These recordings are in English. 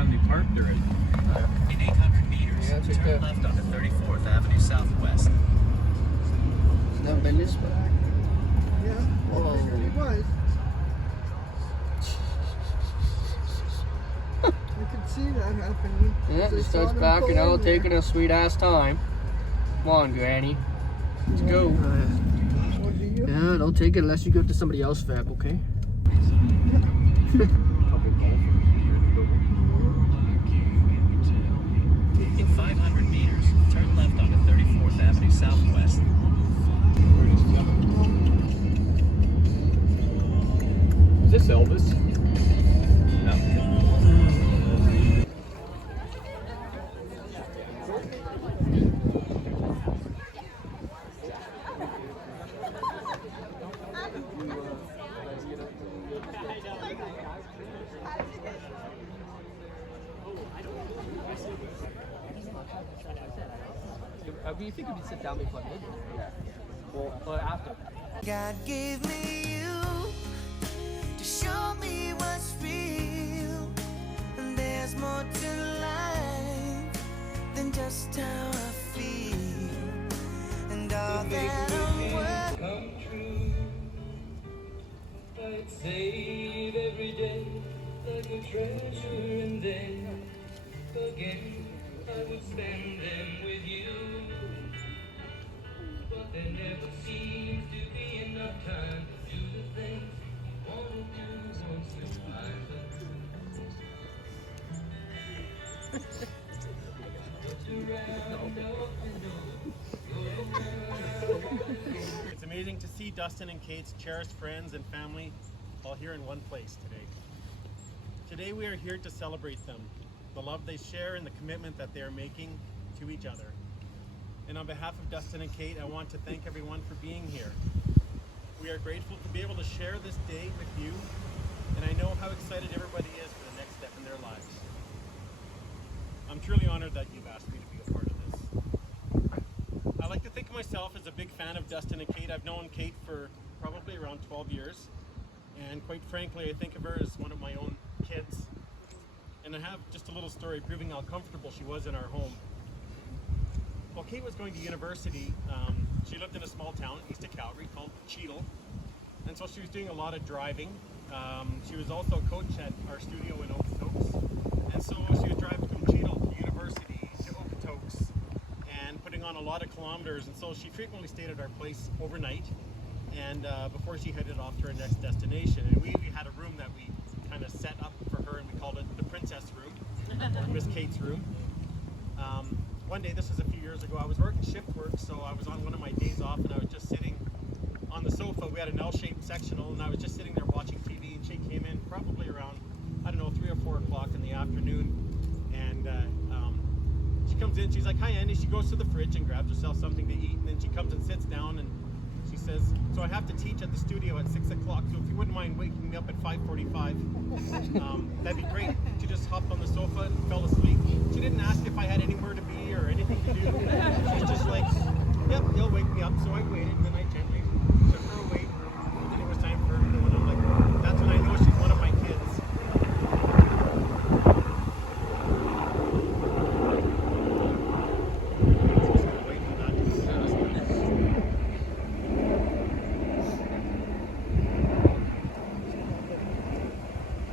family parked already. In 800 meters, turn left onto 34th Avenue Southwest. Never been this way. Yeah, Whoa. I figured he was. I could see that happening. Yeah, As I it saw starts them backing pull in out, there. taking a sweet ass time. Come on, Granny. Let's go. What do you? Yeah, don't take it unless you go to somebody else fab, okay? Couple golfers years ago. In 500 meters, turn left onto 34th Avenue Southwest. Is this Elvis? No. You think you'd sit down before maybe? Yeah. Well, after. God gave me you to show me what's real. And there's more to life than just how I feel. And all that I'm worth. Come true. I'd save every day like a treasure, and then again I would spend them with you. But there never seems to be enough time to do the things you want to do once in a while. It's amazing to see Dustin and Kate's cherished friends and family all here in one place today. Today we are here to celebrate them, the love they share and the commitment that they are making to each other. And on behalf of Dustin and Kate, I want to thank everyone for being here. We are grateful to be able to share this day with you, and I know how excited everybody is for the next step in their lives. I'm truly honored that you've asked me to be a part of this. I like to think of myself as a big fan of Dustin and Kate. I've known Kate for probably around 12 years, and quite frankly, I think of her as one of my own kids. And I have just a little story proving how comfortable she was in our home. While Kate was going to university, she lived in a small town east of Calgary called Cheadle, and so she was doing a lot of driving. She was also a coach at our studio in Okotoks, and so she was driving from Cheadle to university to Okotoks and putting on a lot of kilometers, and so she frequently stayed at our place overnight and before she headed off to her next destination. And we had a room that we kind of set up for her, and we called it the Princess Room, or Miss Kate's room. One day, this was a few years ago, I was working shift work, so I was on one of my days off, and I was just sitting on the sofa. We had an L-shaped sectional, and I was just sitting there watching TV, and she came in probably around, I don't know, 3 or 4 o'clock in the afternoon, and she comes in, she's like, "Hi, Andy." She goes to the fridge and grabs herself something to eat, and then she comes and sits down, and she says, "So I have to teach at the studio at 6 o'clock, so if you wouldn't mind waking me up at 5:45, that'd be great." She just hopped on the sofa and fell asleep. She didn't ask if I had anywhere to be or anything to do. She's just like, "Yep, you'll wake me up." So I waited, and then I gently took her away, and then it was time for her to go, and I'm like, that's when I know she's one of my kids. Just gonna wait for that to pass.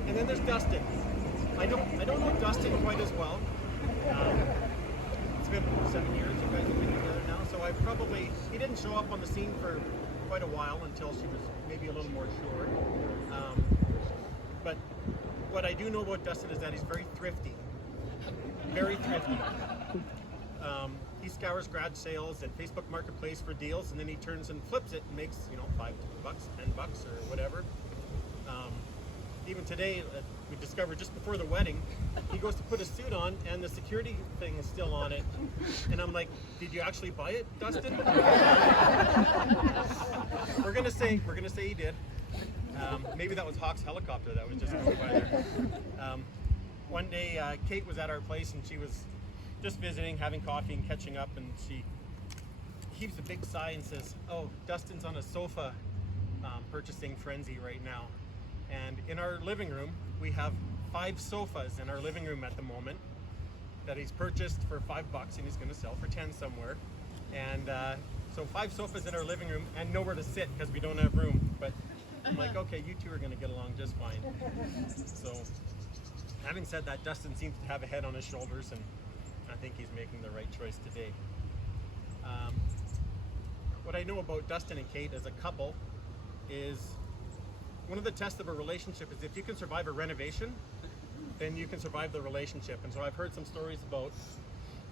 And then there's Dustin. I don't know Dustin quite as well. It's been 7 years you guys have been together now, so he didn't show up on the scene for quite a while until she was maybe a little more sure. But what I do know about Dustin is that he's very thrifty. Very thrifty. He scours garage sales and Facebook Marketplace for deals, and then he turns and flips it and makes, $5 bucks, $10 bucks, or whatever. Even today, we discovered just before the wedding, he goes to put a suit on, and the security thing is still on it. And I'm like, "Did you actually buy it, Dustin?" We're gonna say he did. Maybe that was Hawk's helicopter that was just going by there. One day, Kate was at our place, and she was just visiting, having coffee and catching up, and she heaves a big sigh and says, "Oh, Dustin's on a sofa purchasing frenzy right now." And in our living room, we have 5 sofas in our living room at the moment that he's purchased for $5 and he's going to sell for 10 somewhere. And so 5 sofas in our living room and nowhere to sit because we don't have room. But I'm like, okay, you two are going to get along just fine. So having said that, Dustin seems to have a head on his shoulders, and I think he's making the right choice today. What I know about Dustin and Kate as a couple is one of the tests of a relationship is if you can survive a renovation, then you can survive the relationship. And so I've heard some stories about,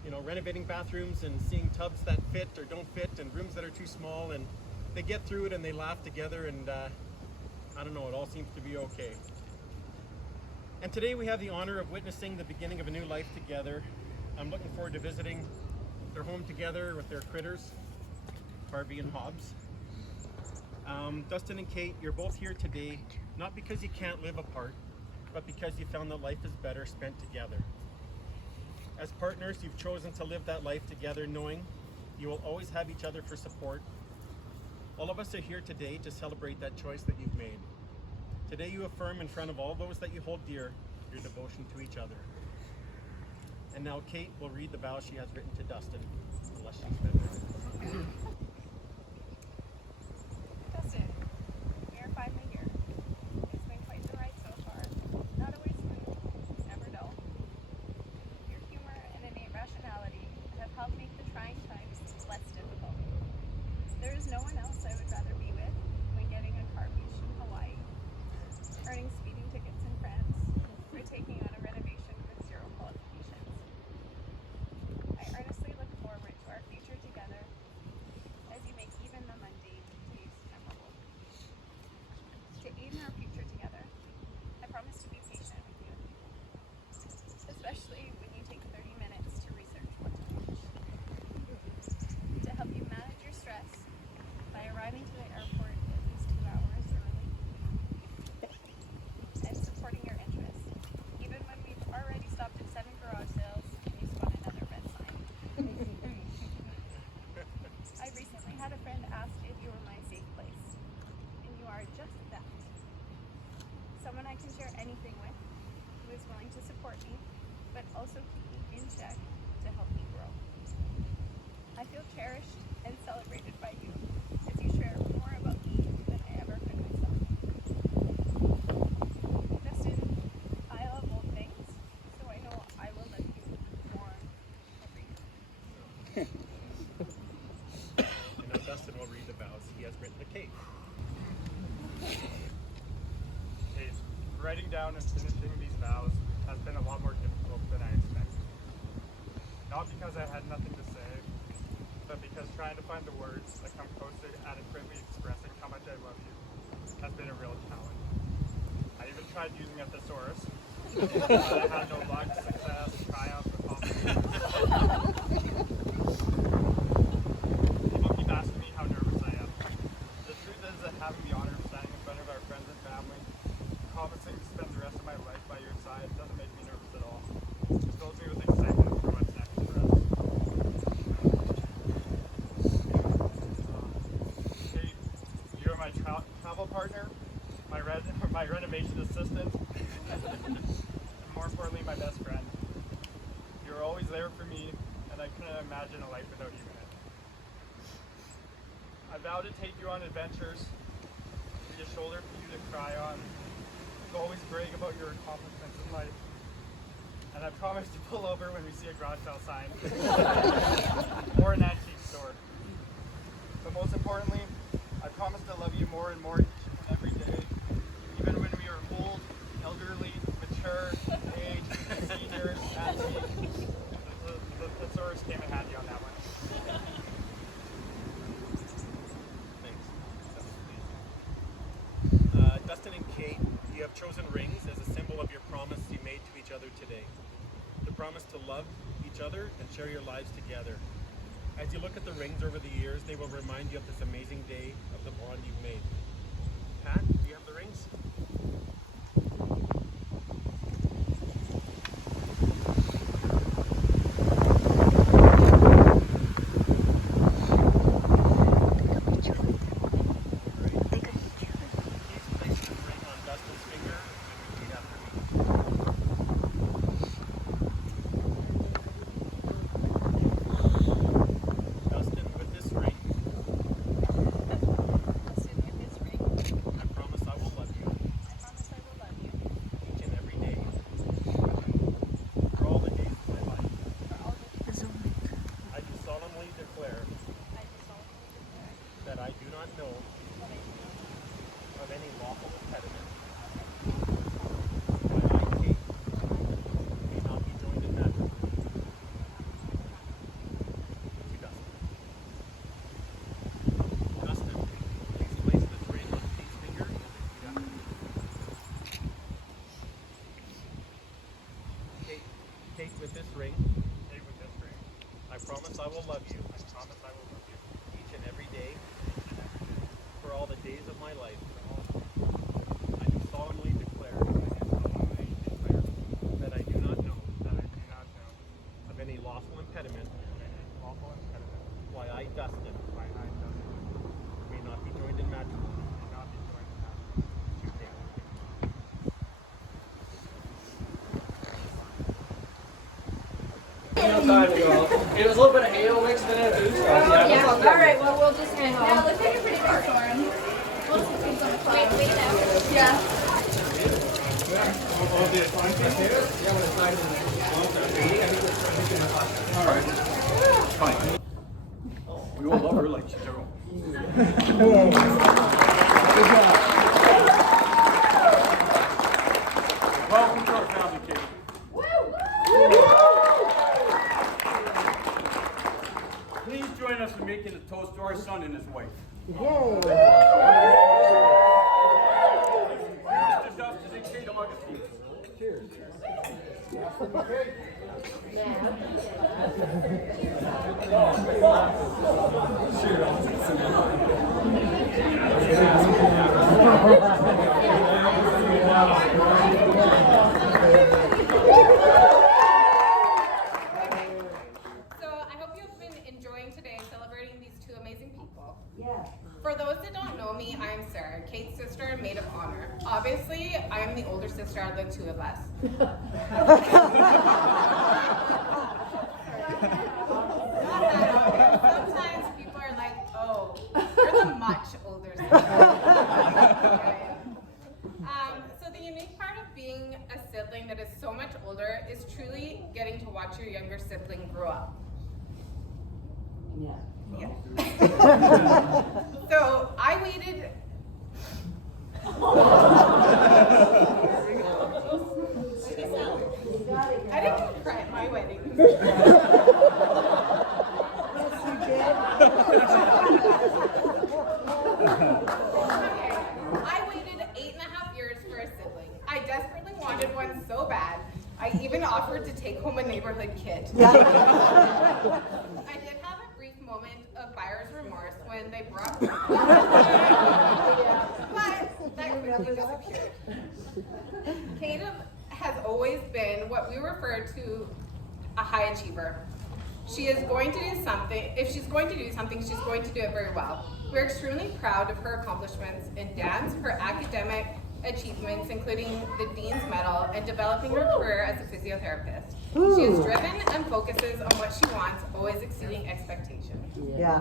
you know, renovating bathrooms and seeing tubs that fit or don't fit and rooms that are too small, and they get through it and they laugh together, and I don't know, it all seems to be okay. And today we have the honor of witnessing the beginning of a new life together. I'm looking forward to visiting their home together with their critters, Harvey and Hobbs. Dustin and Kate, you're both here today, not because you can't live apart, but because you found that life is better spent together. As partners, you've chosen to live that life together, knowing you will always have each other for support. All of us are here today to celebrate that choice that you've made. Today you affirm in front of all those that you hold dear your devotion to each other. And now Kate will read the vows she has written to Dustin, unless she's been there. Dustin, we are finally here. It's been quite the ride so far. Not always smooth, never dull. Your humor and innate rationality have helped make the trying times less difficult. There is no one else I would rather be with when getting a car beach in Hawaii, earning speeding tickets in France, or taking on a renovation with 0 qualifications. I earnestly look forward to our future together as you make even the mundane days memorable. To aid in our future together, I promise to be patient with you, especially when you take 30 minutes to research what to watch. To help you manage your stress by arriving to the airport at least 2 hours early, and supporting your interests, even when we've already stopped at 7 garage sales and you spun another red sign. I recently had a friend ask if you were my safe place, and you are just that. Someone I can share anything with, who is willing to support me, but also keep me in check to help me grow. I feel cherished and celebrated by you as you share more about me than I ever could myself. Dustin, I love old things, so I know I will love you more every year. And now Dustin will read the vows he has written to Kate. Kate, writing down and finishing these vows has been a lot more difficult than I expected. Not because I had nothing to say, but because trying to find the words that come close to adequately expressing how much I love you has been a real challenge. I even tried using a thesaurus, but I had no luck, success, triumph, or confidence. People keep asking me how nervous I am. The truth is that having the honor of standing in front of our friends and family, promising to spend the rest of my life by your side, doesn't make me nervous at all. It fills me with excitement for what's next for us. Kate, you are my travel partner, my renovation assistant, and more importantly, my best friend. You're always there for me, and I couldn't imagine a life without you in it. I vow to take you on adventures, be a shoulder for you to cry on, to always brag about your accomplishments in life. And I promise to pull over when we see a garage sale sign or an antique store. But most importantly, I promise to love you more and more each and every day, even when we are old, elderly, mature, aged, seniors, antique. The thesaurus came in handy on that one. Thanks. Dustin and Kate, you have chosen rings as a symbol of your promise you made to each other today. The promise to love each other and share your lives together. As you look at the rings over the years, they will remind you of this amazing day of the bond you've made. Pat, do you have the rings? Please place the ring on Dustin's finger and repeat after me. Kate, with this ring, Kate, with this ring, I promise I will love you I promise I will love you each and every day each and every day for all the days of my life. for all the days. I do solemnly declare that I do not know of any lawful impediment why I, Dustin, may not be joined in matrimony to Kate. It was a little bit of ale mixed in it too. So Yeah. All right. Well, we'll just hang on. Yeah, it looks like a pretty big storm. Wait it out. Yeah. We all love her like she's our own. Welcome to our family, Kate. Please join us in making a toast to our son and his wife. Mr. Dustin and Kate Augustine. Cheers. So I hope you've been enjoying today celebrating these two amazing people. Yeah. For those that don't know me, I'm Sarah, Kate's sister and maid of honor. Obviously, I am the older sister out of the two of us. Sometimes people are like, oh, you're the much older sister. So the unique part of being a sibling that is so much older is truly getting to watch your younger sibling grow up. Yeah. So I waited. I didn't even cry at my wedding. Okay. I waited 8.5 years for a sibling. I desperately wanted one so bad, I even offered to take home a neighborhood kid. I did have a brief moment of buyer's remorse when they brought but that quickly disappeared. Kate has always been what we refer to a high achiever. She is going to do something. If she's going to do something, she's going to do it very well. We're extremely proud of her accomplishments in dance, her academic achievements, including the Dean's Medal, and developing her career as a physiotherapist. She is driven and focuses on what she wants, always exceeding expectations. Yeah.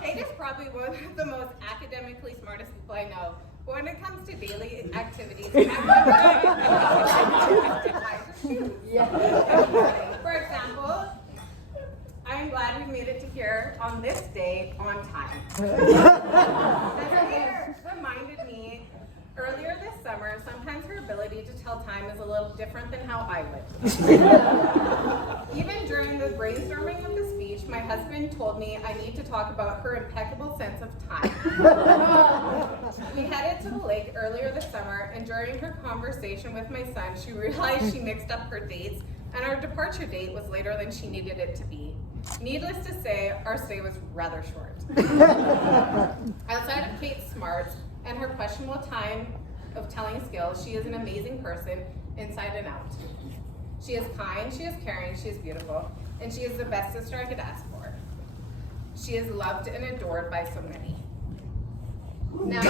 Kate is probably one of the most academically smartest people I know. But when it comes to daily activities, for example, I'm glad we made it to here on this day on time. It reminded me earlier this summer, sometimes her ability to tell time is a little different than how I would. Even during the brainstorming of the speech, my husband told me I need to talk about her impeccable sense of time. We headed to the lake earlier this summer, and during her conversation with my son, she realized she mixed up her dates, and our departure date was later than she needed it to be. Needless to say, our stay was rather short. Outside of Kate's smarts and her questionable time of telling skills, she is an amazing person inside and out. She is kind, she is caring, she is beautiful, and she is the best sister I could ask for. She is loved and adored by so many. Now,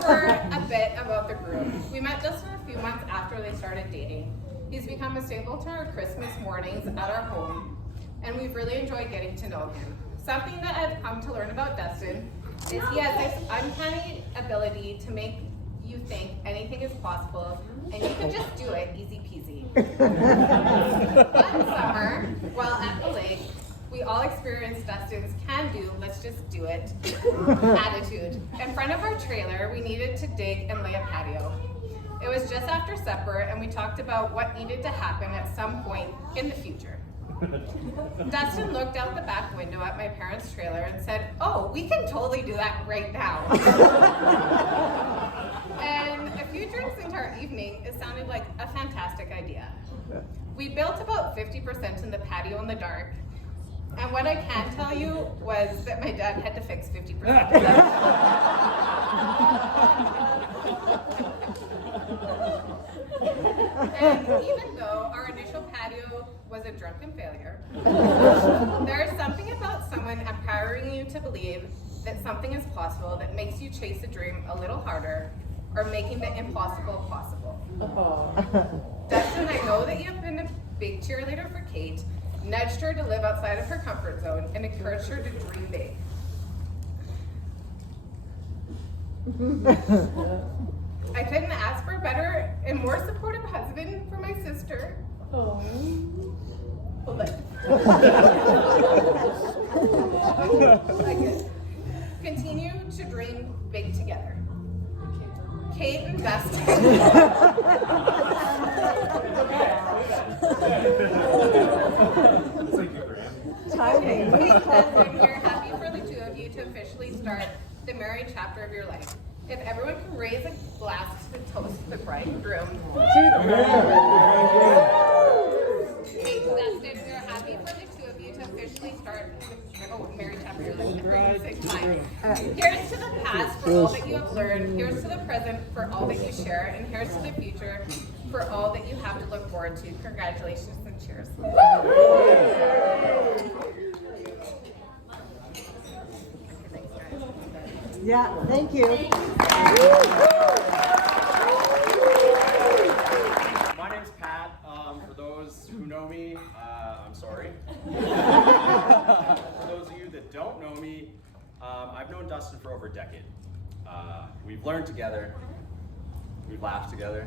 for a bit about the group. We met Dustin a few months after they started dating. He's become a staple to our Christmas mornings at our home, and we've really enjoyed getting to know him. Something that I've come to learn about Dustin is he has this uncanny ability to make you think anything is possible, and you can just do it easy peasy. One summer, while at the lake, we all experienced Dustin's can-do, let's just do it attitude. In front of our trailer, we needed to dig and lay a patio. It was just after supper, and we talked about what needed to happen at some point in the future. Dustin looked out the back window at my parents' trailer and said, "Oh, we can totally do that right now." And a few drinks into our evening, it sounded like a fantastic idea. We built about 50% in the patio in the dark, and what I can tell you was that my dad had to fix 50% of that. And even though our initial patio was a drunken failure, there is something about someone empowering you to believe that something is possible that makes you chase a dream a little harder, or making the impossible possible. Dustin, I know that you've been a big cheerleader for Kate, nudged her to live outside of her comfort zone, and encouraged her to dream big. I couldn't ask for a better and more supportive husband for my sister. Oh. Continue to dream big together. Kate and Dustin. Kate and Dustin, we're happy for the two of you to officially start the married chapter of your life. If everyone can raise a glass to toast the bride and groom. Kate and Dustin, we're happy for the two of you to officially start the married chapter of your life. Here's to the past for all that you have learned. Here's to the present for all that you share. And here's to the future for all that you have to look forward to. Congratulations and cheers. Yeah, thank you. My name's Pat. For those who know me, I'm sorry. For those of you that don't know me, I've known Dustin for over a decade. We've learned together. We've laughed together.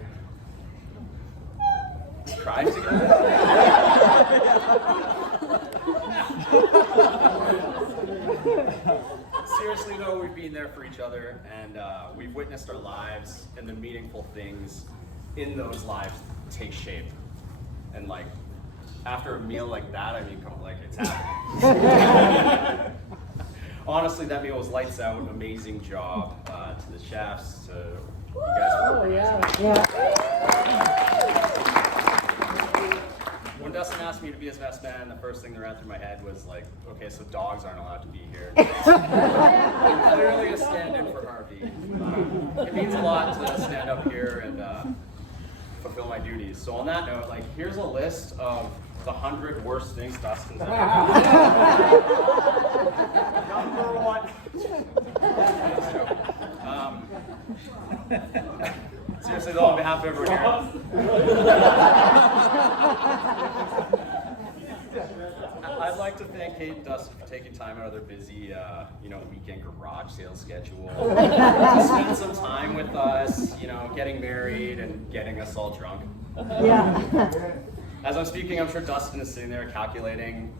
We've cried together. Seriously though, we've been there for each other, and we've witnessed our lives and the meaningful things in those lives take shape. And like, after a meal like that, I mean, like, it's happening. Honestly, that meal was lights out. Amazing job to the chefs, to you guys for organizing. When Dustin asked me to be his best man, the first thing that ran through my head was like, okay, so dogs aren't allowed to be here. I'm clearly a stand-in for Harvey. It means a lot to stand up here and fulfill my duties. So on that note, like, here's a list of the 100 worst things Dustin's ever done. Number one. Seriously though, on behalf of everyone here, I'd like to thank Kate and Dustin for taking time out of their busy, weekend garage sale schedule to spend some time with us, getting married and getting us all drunk. Yeah. As I'm speaking, I'm sure Dustin is sitting there calculating,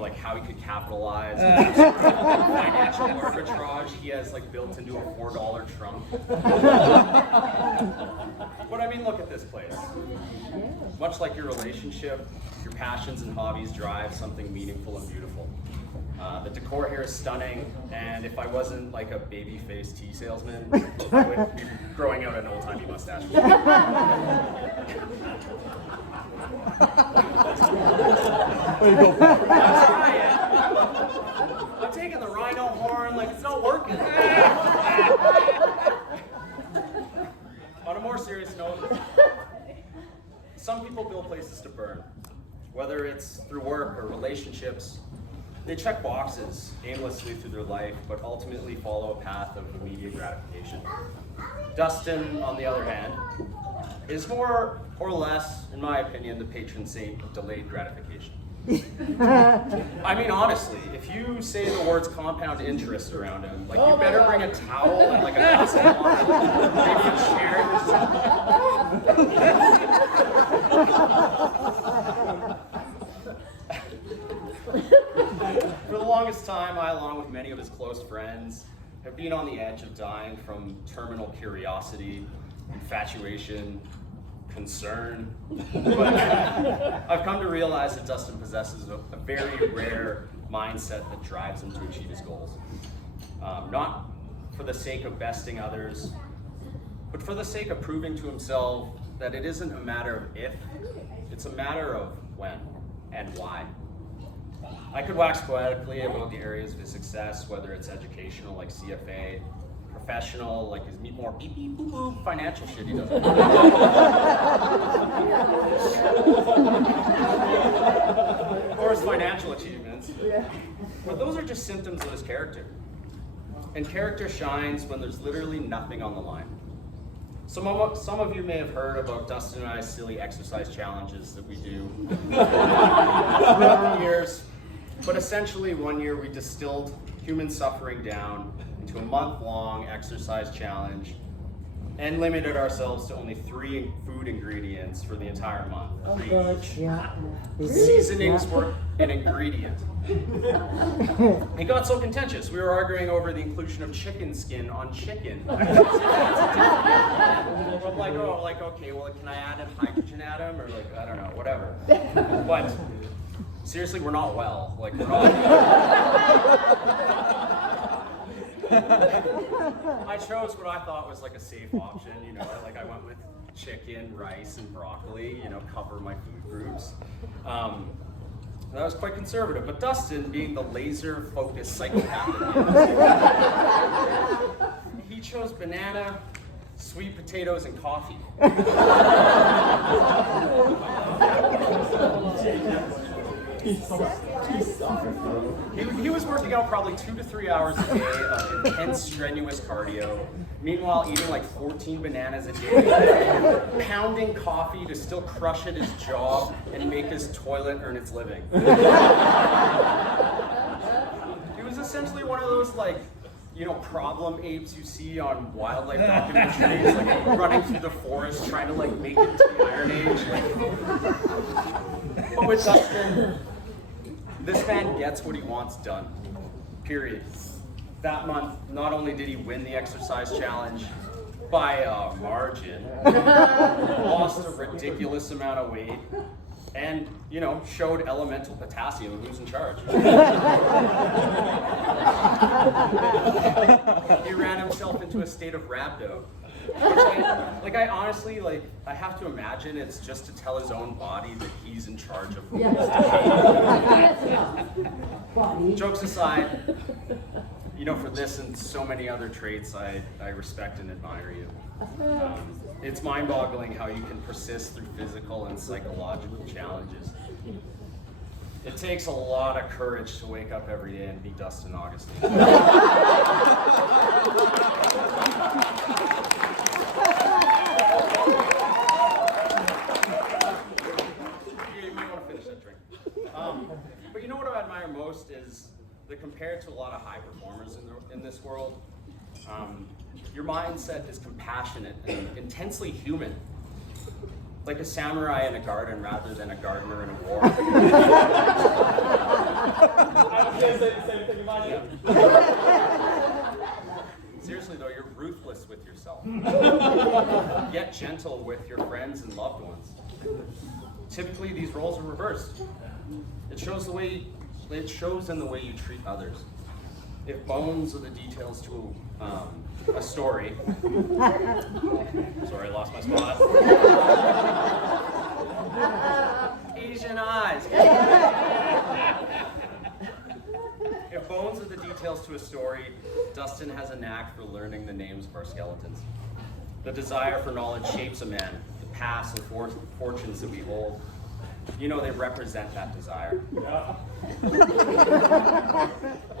like how he could capitalize on the financial arbitrage he has like built into a $4 trunk. But I mean, look at this place. Much like your relationship, your passions and hobbies drive something meaningful and beautiful. The decor here is stunning, and if I wasn't like a baby-faced tea salesman, I would be growing out an old-timey mustache. I'm taking the rhino horn like it's not working. On a more serious note, some people build places to burn, whether it's through work or relationships. They check boxes aimlessly through their life, but ultimately follow a path of immediate gratification. Dustin, on the other hand, is more or less, in my opinion, the patron saint of delayed gratification. I mean, honestly, if you say the words compound interest around him, like, you better bring a towel and like a glass of water, maybe a chair. For the longest time, I, along with many of his close friends, have been on the edge of dying from terminal curiosity, infatuation, concern. But I've come to realize that Dustin possesses a very rare mindset that drives him to achieve his goals. Not for the sake of besting others, but for the sake of proving to himself that it isn't a matter of if, it's a matter of when and why. I could wax poetically about the areas of his success, whether it's educational like CFA, professional like his more beep beep boop boop, financial shit he does. Or his financial achievements. But those are just symptoms of his character. And character shines when there's literally nothing on the line. Some of you may have heard about Dustin and I's silly exercise challenges that we do throughout the years. But essentially, one year we distilled human suffering down into a month-long exercise challenge and limited ourselves to only 3 food ingredients for the entire month. Oh, 3 God, each. yeah. Seasonings Yeah. were an ingredient. It got so contentious. We were arguing over the inclusion of chicken skin on chicken. I'm like, okay, well, can I add a hydrogen atom? Or like, I don't know, whatever. But seriously, we're not well. Like, we're not. I chose what I thought was like a safe option, you know, like I went with chicken, rice, and broccoli, you know, cover my food groups. That was quite conservative, but Dustin, being the laser-focused psychopath he chose banana, sweet potatoes, and coffee. He was working out probably 2 to 3 hours a day of intense, strenuous cardio. Meanwhile, eating like 14 bananas a day, pounding coffee to still crush at his job and make his toilet earn its living. He was essentially one of those, like, you know, problem apes you see on wildlife documentaries, like running through the forest trying to like make it to the Iron Age. But with Dustin, this man gets what he wants done. Period. That month, not only did he win the exercise challenge by a margin, lost a ridiculous amount of weight, and, you know, showed elemental potassium who's in charge. He ran himself into a state of rhabdo. Which I honestly, like, I have to imagine it's just to tell his own body that he's in charge of who he's Jokes aside, you know, for this and so many other traits, I respect and admire you. It's mind-boggling how you can persist through physical and psychological challenges. It takes a lot of courage to wake up every day and be Dustin Augustine. You might want to finish that drink. But you know what I admire most is that compared to a lot of high performers in this world, your mindset is compassionate and intensely human. Like a samurai in a garden rather than a gardener in a war. I was going to say the same thing about you. Seriously though, you're ruthless with yourself. Yet gentle with your friends and loved ones. Typically these roles are reversed. It shows in the way you treat others. If bones are the details to a story. Sorry, I lost my spot. Asian eyes. If bones are the details to a story, Dustin has a knack for learning the names of our skeletons. The desire for knowledge shapes a man, the paths and fortunes that we hold. You know, they represent that desire. Yeah.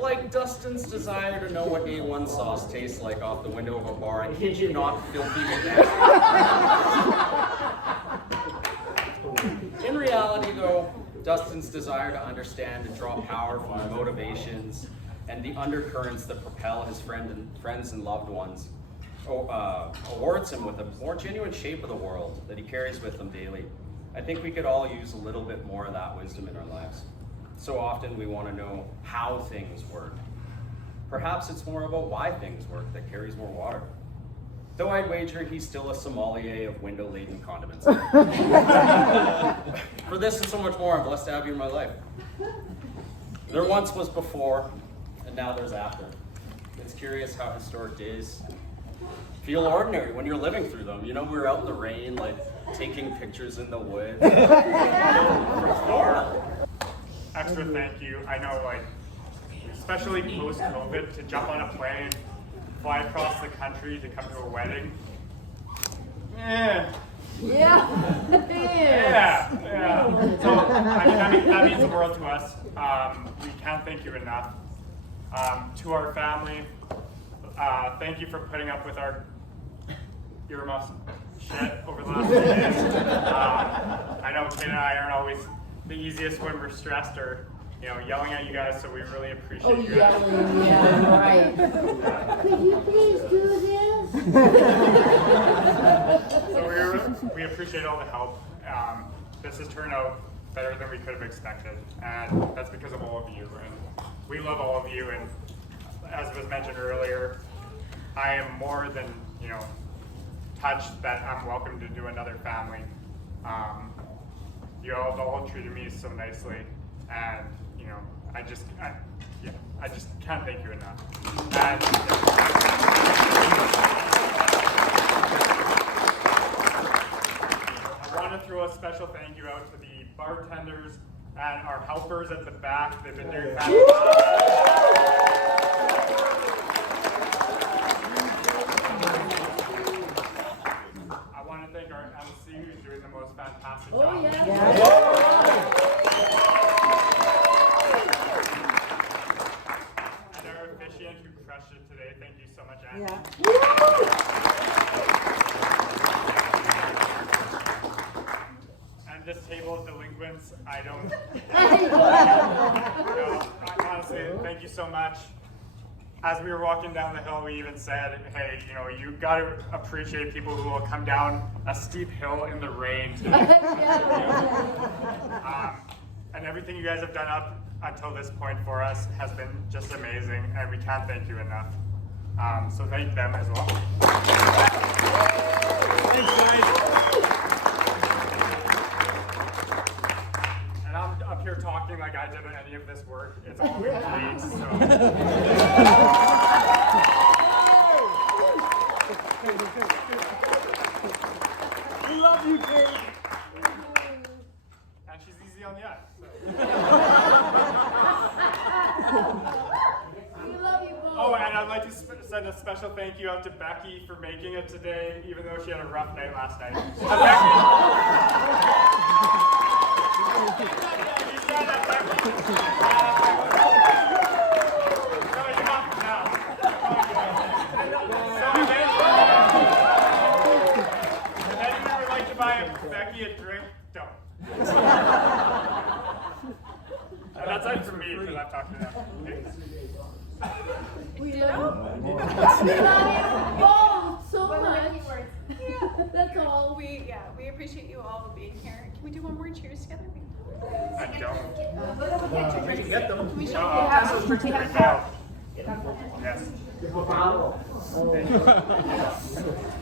Like Dustin's desire to know what A1 sauce tastes like off the window of a bar. I kid you not, filthy with that. In reality, though, Dustin's desire to understand and draw power from the motivations and the undercurrents that propel his friends and loved ones awards him with a more genuine shape of the world that he carries with him daily. I think we could all use a little bit more of that wisdom in our lives. So often we want to know how things work. Perhaps it's more about why things work that carries more water. Though I'd wager he's still a sommelier of window-laden condiments. For this and so much more, I'm blessed to have you in my life. There once was before, and now there's after. It's curious how historic days feel ordinary when you're living through them. You know, we're out in the rain, like, taking pictures in the woods. Extra thank you. I know, like, especially post-COVID, to jump on a plane, fly across the country to come to a wedding. Yeah. Yeah. So, I mean, that means the world to us. We can't thank you enough. To our family, thank you for putting up with our earmuffs shit over the last few days. I know Kate and I aren't always the easiest when we're stressed or, you know, yelling at you guys, so we really appreciate you guys. Yelling, yeah, right. Could you please do this? So we appreciate all the help. This has turned out better than we could have expected, and that's because of all of you. And we love all of you, and as was mentioned earlier, I am more than, you know, touched that I'm welcome to do another family. You all have all treated me so nicely, and you know, I just can't thank you enough. And, I want to throw a special thank you out to the bartenders and our helpers at the back. They've been doing I want to thank our MC who's doing the most fantastic job. Oh, yeah. And our officiant who crushed it today. Thank you so much, Andy. Yeah. And this table of delinquents, I don't. Honestly, thank you so much. As we were walking down the hill, we even said, hey, you know, you got to appreciate people who will come down a steep hill in the rain. And everything you guys have done up until this point for us has been just amazing, and we can't thank you enough. So thank them as well. Thanks, guys. And I'm up here talking like I did any of this work. It's all been great, so. We love you, Kate. And she's easy on the eye. So. We love you both. Oh, and I'd like to send a special thank you out to Becky for making it today, even though she had a rough night last night. Becky. If anyone would like to buy Becky a drink, don't. And that's it for me, because I've talked enough. We love you both so much. That's all. We appreciate you all being here. Can we do one more cheers together? I don't. We can get them. Can we show Yes.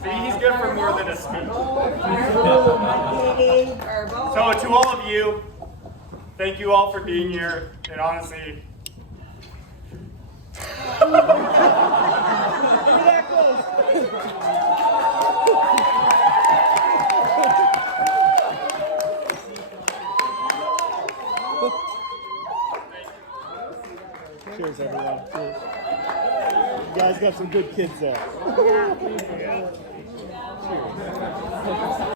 See, he's good for more than a speech. So to all of you, thank you all for being here. And honestly, Cheers, everyone. Cheers. You guys got some good kids there. Cheers.